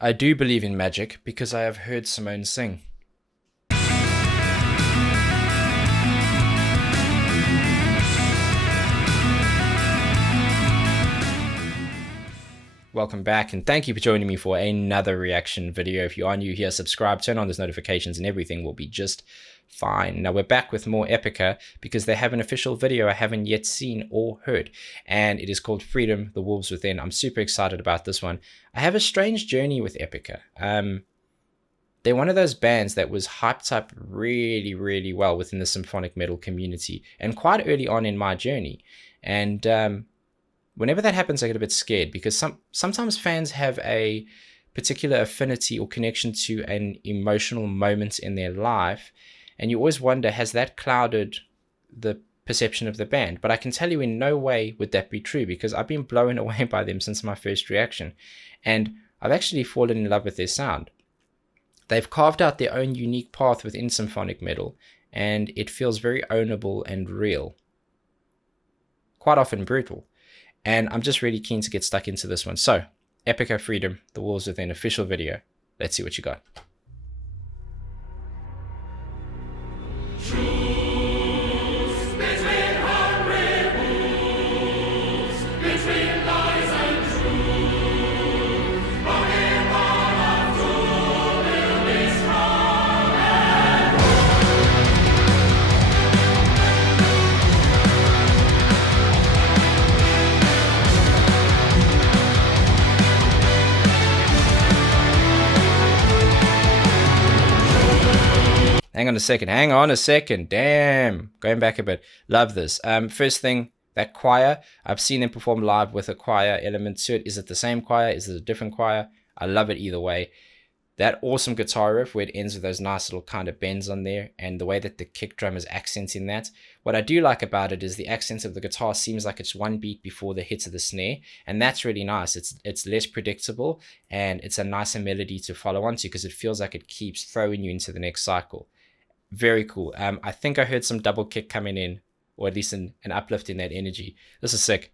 I do believe in magic because I have heard Simone sing. Welcome back, and thank you for joining me for another reaction video. If you are new here, subscribe, turn on those notifications, and everything will be just fine. Now we're back with more Epica because they have an official video I haven't yet seen or heard, and it is called Freedom, The Wolves Within. I'm super excited about this one. I have a strange journey with Epica. They're one of those bands that was hyped up really, really well within the symphonic metal community, and quite early on in my journey. And whenever that happens, I get a bit scared because sometimes fans have a particular affinity or connection to an emotional moment in their life, and you always wonder, has that clouded the perception of the band? But I can tell you in no way would that be true, because I've been blown away by them since my first reaction, and I've actually fallen in love with their sound. They've carved out their own unique path within symphonic metal, and it feels very ownable and real, quite often brutal. And I'm just really keen to get stuck into this one. So, Epica Freedom, The Wolves Within official video. Let's see what you got. Hang on a second, damn, going back a bit, love this. First thing, that choir, I've seen them perform live with a choir element to it. Is it the same choir? Is it a different choir? I love it either way. That awesome guitar riff where it ends with those nice little kind of bends on there, and the way that the kick drum is accenting that. What I do like about it is the accent of the guitar seems like it's one beat before the hit of the snare, and that's really nice. It's less predictable, and it's a nicer melody to follow onto because it feels like it keeps throwing you into the next cycle. Very cool. I think I heard some double kick coming in, or at least an uplift in that energy. This is sick.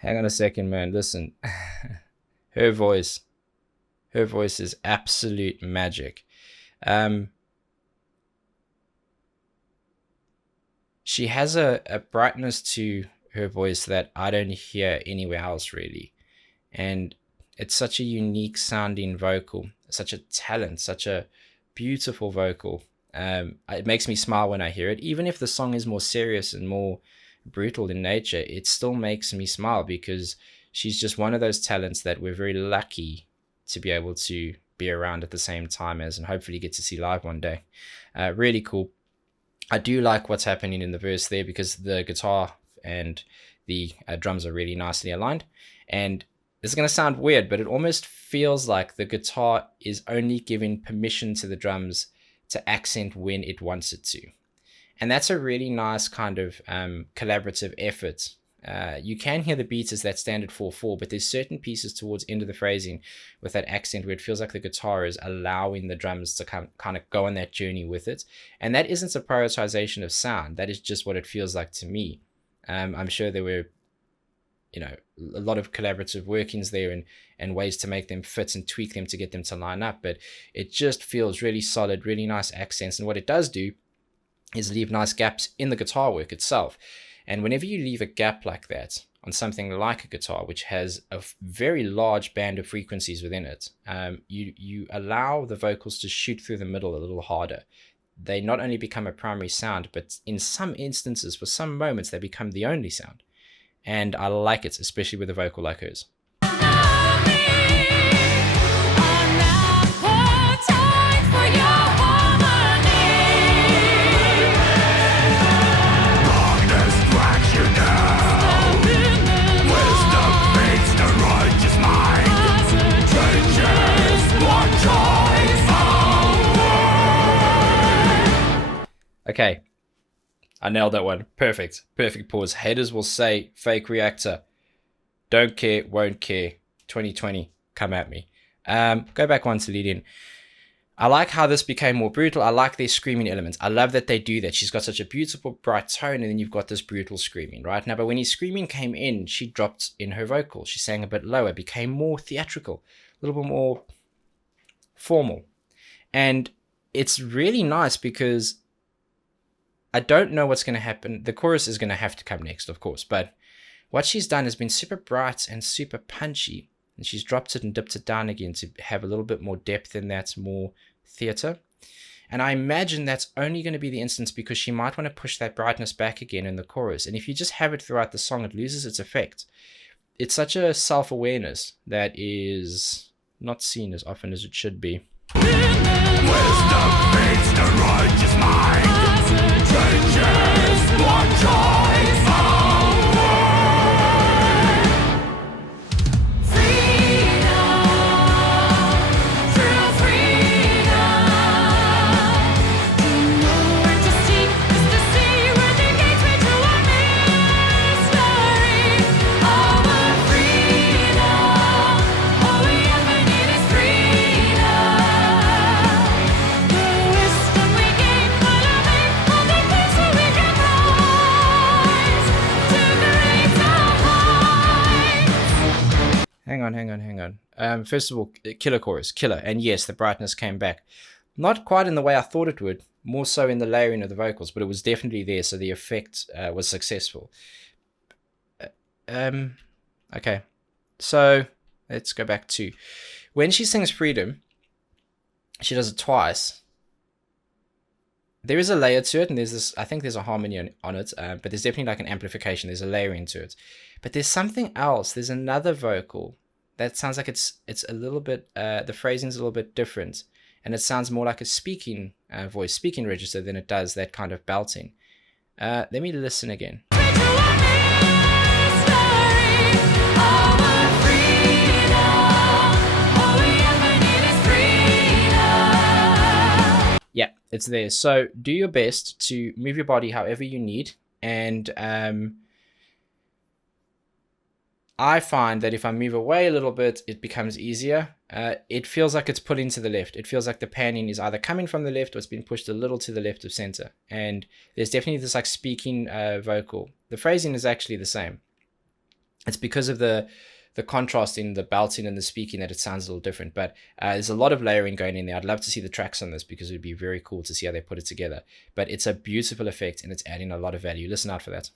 Hang on a second, man. Listen, her voice is absolute magic. She has a brightness to her voice that I don't hear anywhere else really. And it's such a unique sounding vocal, such a talent, such a beautiful vocal. It makes me smile when I hear it. Even if the song is more serious and more brutal in nature, it still makes me smile because she's just one of those talents that we're very lucky to be able to be around at the same time as, and hopefully get to see live one day. Really cool. I do like what's happening in the verse there because the guitar and the drums are really nicely aligned, and this is going to sound weird, but it almost feels like the guitar is only giving permission to the drums to accent when it wants it to. And that's a really nice kind of collaborative effort. You can hear the beats as that standard 4/4, but there's certain pieces towards the end of the phrasing with that accent where it feels like the guitar is allowing the drums to kind of go on that journey with it. And that isn't a prioritization of sound. That is just what it feels like to me. I'm sure there were, a lot of collaborative workings there and ways to make them fit and tweak them to get them to line up. But it just feels really solid, really nice accents. And what it does do is leave nice gaps in the guitar work itself. And whenever you leave a gap like that on something like a guitar, which has a very large band of frequencies within it, you allow the vocals to shoot through the middle a little harder. They not only become a primary sound, but in some instances, for some moments, they become the only sound. and I like it, especially with a vocal like hers. Okay, I nailed that one. Perfect. Perfect pause. Haters will say fake reactor. Don't care, won't care. 2020, come at me. Go back one to lead in. I like how this became more brutal. I like their screaming elements. I love that they do that. She's got such a beautiful, bright tone, and then you've got this brutal screaming, right? Now, but when his screaming came in, she dropped in her vocal. She sang a bit lower, became more theatrical, a little bit more formal. And it's really nice because I don't know what's going to happen. The chorus is going to have to come next, of course, but what she's done has been super bright and super punchy, and she's dropped it and dipped it down again to have a little bit more depth in that, more theater. And I imagine that's only going to be the instance because she might want to push that brightness back again in the chorus. And if you just have it throughout the song, it loses its effect. It's such a self-awareness that is not seen as often as it should be. Wisdom feeds the righteous mind, changes one choice. Hang on. First of all, killer chorus, killer. And yes, the brightness came back. Not quite in the way I thought it would, more so in the layering of the vocals, but it was definitely there, so the effect was successful. Okay, so let's go back to when she sings Freedom, she does it twice. There is a layer to it, and there's this, I think there's a harmony on it, but there's definitely like an amplification, there's a layering to it. But there's something else, there's another vocal that sounds like it's a little bit, the phrasing's a little bit different, and it sounds more like a speaking voice, speaking register than it does that kind of belting. Let me listen again. Yeah, it's there. So do your best to move your body however you need, and I find that if I move away a little bit, it becomes easier. It feels like it's pulling to the left. It feels like the panning is either coming from the left or it's been pushed a little to the left of center. And there's definitely this like speaking vocal. The phrasing is actually the same. It's because of the contrast in the belting and the speaking that it sounds a little different. But there's a lot of layering going in there. I'd love to see the tracks on this because it would be very cool to see how they put it together. But it's a beautiful effect and it's adding a lot of value. Listen out for that.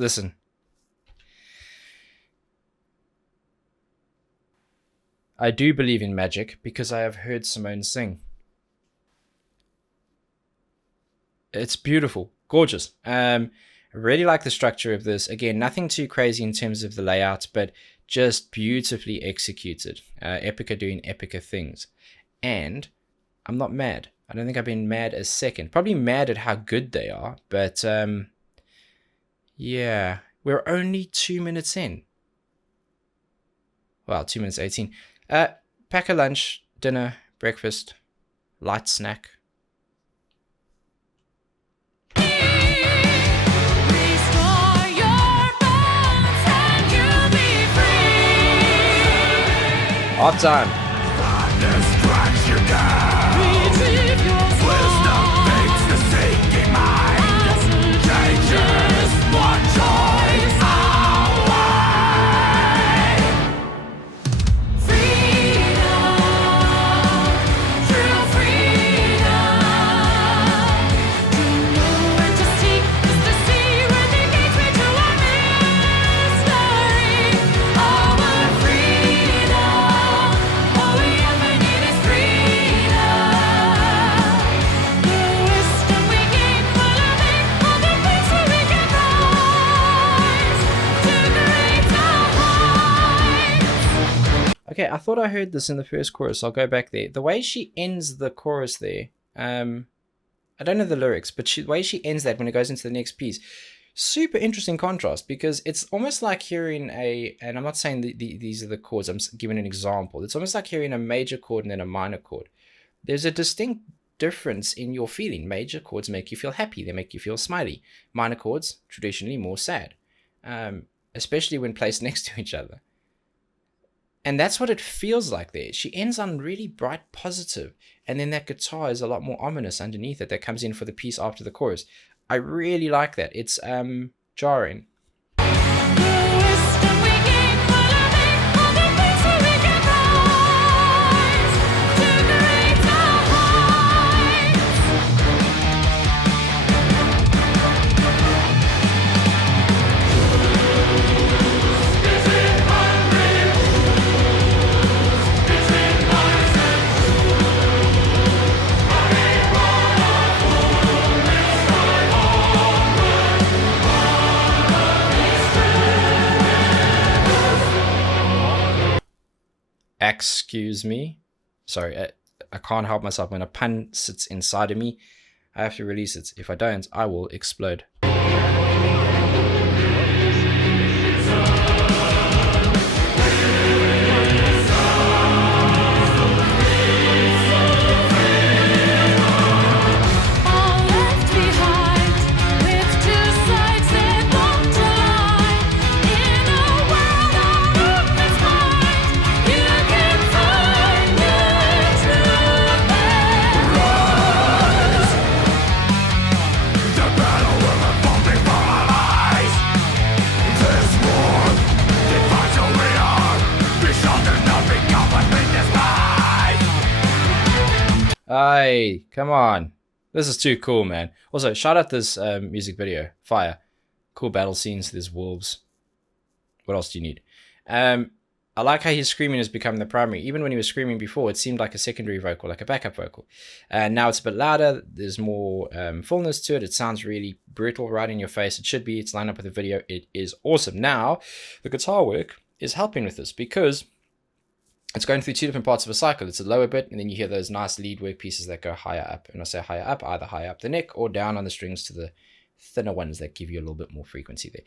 Listen. I do believe in magic because I have heard Simone sing. It's beautiful, gorgeous. I really like the structure of this. Again, nothing too crazy in terms of the layout, but just beautifully executed. Epica doing Epica things. And I'm not mad. I don't think I've been mad a second. Probably mad at how good they are, but yeah, we're only 2 minutes in. Well, 2 minutes 18. Pack a lunch, dinner, breakfast, light snack. Hard time. Okay, I thought I heard this in the first chorus. I'll go back there. The way she ends the chorus there, I don't know the lyrics, but the way she ends that when it goes into the next piece, super interesting contrast, because it's almost like hearing and I'm not saying these are the chords, I'm giving an example. It's almost like hearing a major chord and then a minor chord. There's a distinct difference in your feeling. Major chords make you feel happy. They make you feel smiley. Minor chords, traditionally more sad, especially when placed next to each other. And that's what it feels like there. She ends on really bright, positive, and then that guitar is a lot more ominous underneath it that comes in for the piece after the chorus. I really like that. It's jarring. Excuse me. Sorry, I can't help myself. When a pun sits inside of me, I have to release it. If I don't, I will explode. Hey, come on. This is too cool, man. Also, shout out this music video. Fire. Cool battle scenes. There's wolves. What else do you need? I like how his screaming has become the primary. Even when he was screaming before, it seemed like a secondary vocal, like a backup vocal. Now it's a bit louder. There's more fullness to it. It sounds really brutal right in your face. It should be. It's lined up with the video. It is awesome. Now, the guitar work is helping with this because it's going through two different parts of a cycle. It's a lower bit, and then you hear those nice lead work pieces that go higher up. And I say higher up, either higher up the neck or down on the strings to the thinner ones that give you a little bit more frequency there.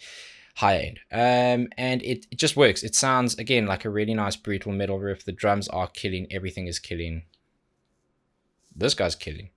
Higher end. And it just works. It sounds, again, like a really nice brutal metal riff. The drums are killing. Everything is killing. This guy's killing.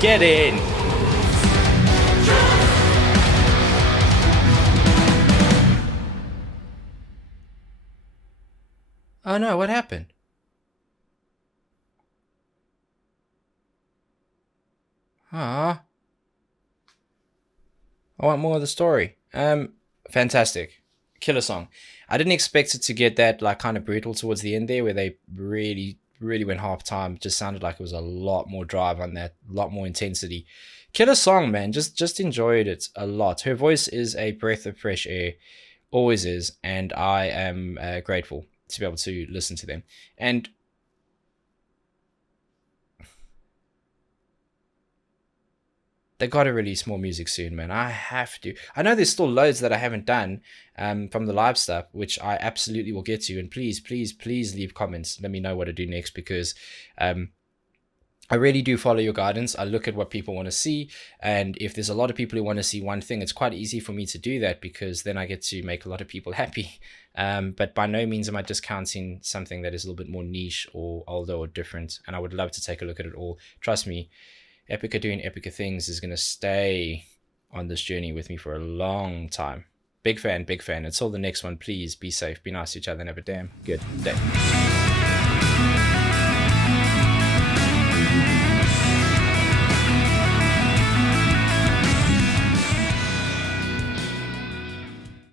Get in. Oh no, what happened? Ah, I want more of the story. Fantastic. Killer song. I didn't expect it to get that like kind of brutal towards the end there where they really went half time. It just sounded like it was a lot more drive on that, a lot more intensity. Killer song, man. Just enjoyed it a lot. Her voice is a breath of fresh air, always is, and I am grateful to be able to listen to them. And they got to release more music soon, man. I have to. I know there's still loads that I haven't done from the live stuff, which I absolutely will get to. And please leave comments. Let me know what to do next because I really do follow your guidance. I look at what people want to see. And if there's a lot of people who want to see one thing, it's quite easy for me to do that because then I get to make a lot of people happy. But by no means am I discounting something that is a little bit more niche or older or different. And I would love to take a look at it all. Trust me, Epica doing Epica things is going to stay on this journey with me for a long time. Big fan, big fan. Until the next one, please be safe, be nice to each other, and have a damn good day.